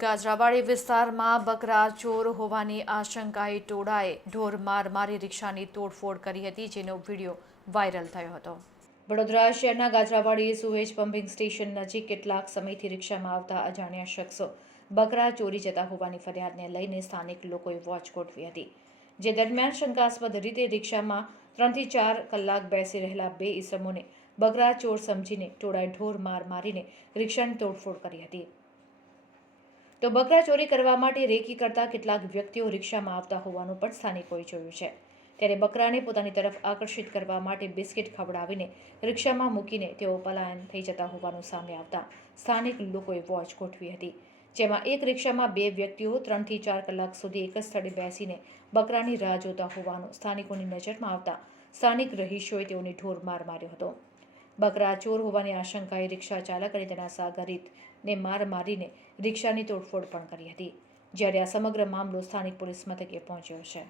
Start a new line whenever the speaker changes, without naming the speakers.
ગાજરાવાડી વિસ્તારમાં બકરા ચોર હોવાની આશંકાએ ટોળાએ ઢોર માર મારી રિક્ષાની તોડફોડ કરી હતી, જેનો વીડિયો વાયરલ થયો હતો. વડોદરા શહેરના ગાજરાવાડી સુએજ પમ્પિંગ સ્ટેશન નજીક કેટલાક સમયથી રિક્ષામાં આવતા અજાણ્યા શખ્સો બકરા ચોરી જતા હોવાની ફરિયાદને લઈને સ્થાનિક લોકોએ વોચ ગોઠવી હતી. જે દરમિયાન શંકાસ્પદ રીતે રિક્ષામાં ત્રણથી ચાર કલાક બેસી રહેલા બે ઈસમોને બકરા ચોર સમજીને ટોળાએ ઢોર માર મારીને રિક્ષાની તોડફોડ કરી હતી. તો બકરા ચોરી કરવા માટે રેકી કરતા કેટલાક વ્યક્તિઓ રિક્ષામાં આવતા હોવાનું પણ સ્થાનિકોએ જોયું છે. ત્યારે બકરાને પોતાની તરફ આકર્ષિત કરવા માટે બિસ્કિટ ખવડાવીને રિક્ષામાં મૂકીને તેઓ પલાયન થઈ જતા હોવાનું સામે આવતા સ્થાનિક લોકોએ વોચ ગોઠવી હતી. જેમાં એક રિક્ષામાં બે વ્યક્તિઓ ત્રણથી ચાર કલાક સુધી એક જ સ્થળે બેસીને બકરાની રાહ જોતા હોવાનું સ્થાનિકોની નજરમાં આવતા સ્થાનિક રહીશોએ તેઓને ઢોર માર માર્યો હતો. બકરા ચોર હોવાની આશંકાએ રિક્ષા ચાલક અને તેના સાગરીતને માર મારીને રિક્ષાની તોડફોડ પણ કરી હતી, જ્યારે આ સમગ્ર મામલો સ્થાનિક પોલીસ મથકે પહોંચ્યો છે.